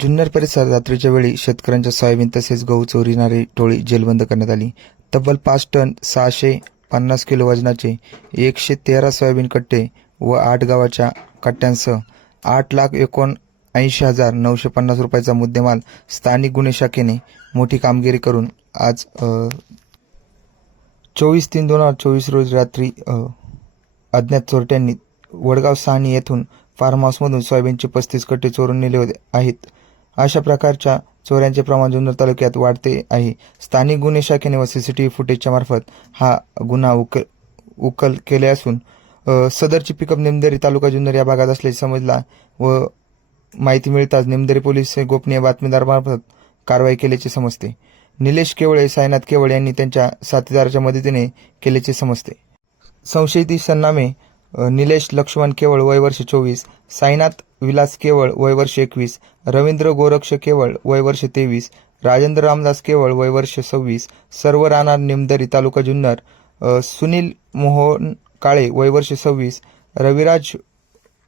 जुन्नर परिसरात रात्रीच्या वेळी शेतकऱ्यांच्या सोयाबीन तसेच गहू चोरीणारी टोळी जेलबंद करण्यात आली. तब्बल पाच टन सहाशे पन्नास किलो वजनाचे एकशे तेरा सोयाबीन कट्टे व आठ गावाच्या कट्ट्यांसह आठ लाख एकोणऐंशी हजार नऊशे पन्नास रुपयाचा मुद्देमाल स्थानिक गुन्हे शाखेने मोठी कामगिरी करून आज चोवीस तीन दोन हजार चोवीस रोजी रात्री अज्ञात चोरट्यांनी वडगाव सहानी येथून फार्म हाऊसमधून सोयाबीनचे पस्तीस कट्टे चोरून नेले होते आहेत. अशा प्रकारच्या चोऱ्यांचे प्रमाण जुन्नर तालुक्यात वाढते आहे. स्थानिक गुन्हे शाखेने व सीसीटीव्ही फुटेजच्या मार्फत हा गुन्हा उकल उकल केले असून सदरची पिकअप निमदरी तालुका जुन्नर या भागात असल्याचे समजला व माहिती मिळताच निमदरी पोलीस हे गोपनीय बातमीदारामार्फत कारवाई केल्याचे समजते. निलेश केवळे साईनाथ केवळ यांनी त्यांच्या साथीदाराच्या मदतीने केल्याचे समजते. संशयित सन्नामे निलेश लक्ष्मण केवळ वय वर्ष चोवीस साईनाथ विलास केवळ वय वर्ष एकवीस रवींद्र गोरक्ष केवळ वय वर्ष तेवीस राजेंद्र रामदास केवळ वय वर्ष सव्वीस सर्व राहणार निमदरी तालुका जुन्नर सुनील मोहन काळे वय वर्ष सव्वीस रविराज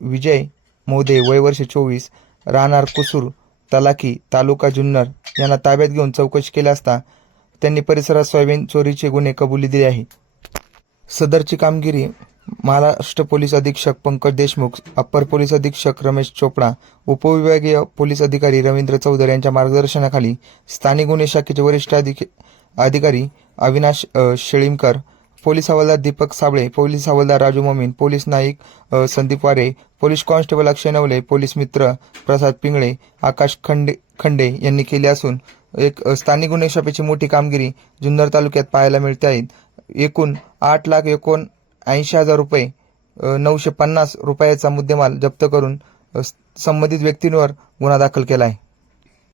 विजय मोदे वय वर्ष चोवीस राहणार कुसूर तलाकी तालुका जुन्नर यांना ताब्यात घेऊन चौकशी केली असता त्यांनी परिसरात सोयाबीन चोरीचे गुन्हे कबुली दिले आहे सदरची कामगिरी महाराष्ट्र पोलीस अधीक्षक पंकज देशमुख अप्पर पोलीस अधीक्षक रमेश चोपडा उपविभागीय पोलीस अधिकारी रवींद्र चौधरी यांच्या मार्गदर्शनाखाली स्थानिक गुन्हे शाखेचे वरिष्ठ अधिक अधिकारी अविनाश शेळीमकर पोलीस हवालदार दीपक साबळे पोलीस हवालदार Raju Momin police Naik Sandeep Ware police constable Akshay Navale police मित्र प्रसाद पिंगळे आकाश खंडे खंडे यांनी केली असून एक स्थानिक गुन्हे शाखेची मोठी कामगिरी जुन्नर तालुक्यात पाहायला मिळते आहे. एकूण आठ लाख एकोण ऐंशी हजार रुपये नऊशे पन्नास रुपयाचा मुद्देमाल जप्त करून संबंधित व्यक्तींवर गुन्हा दाखल केला आहे.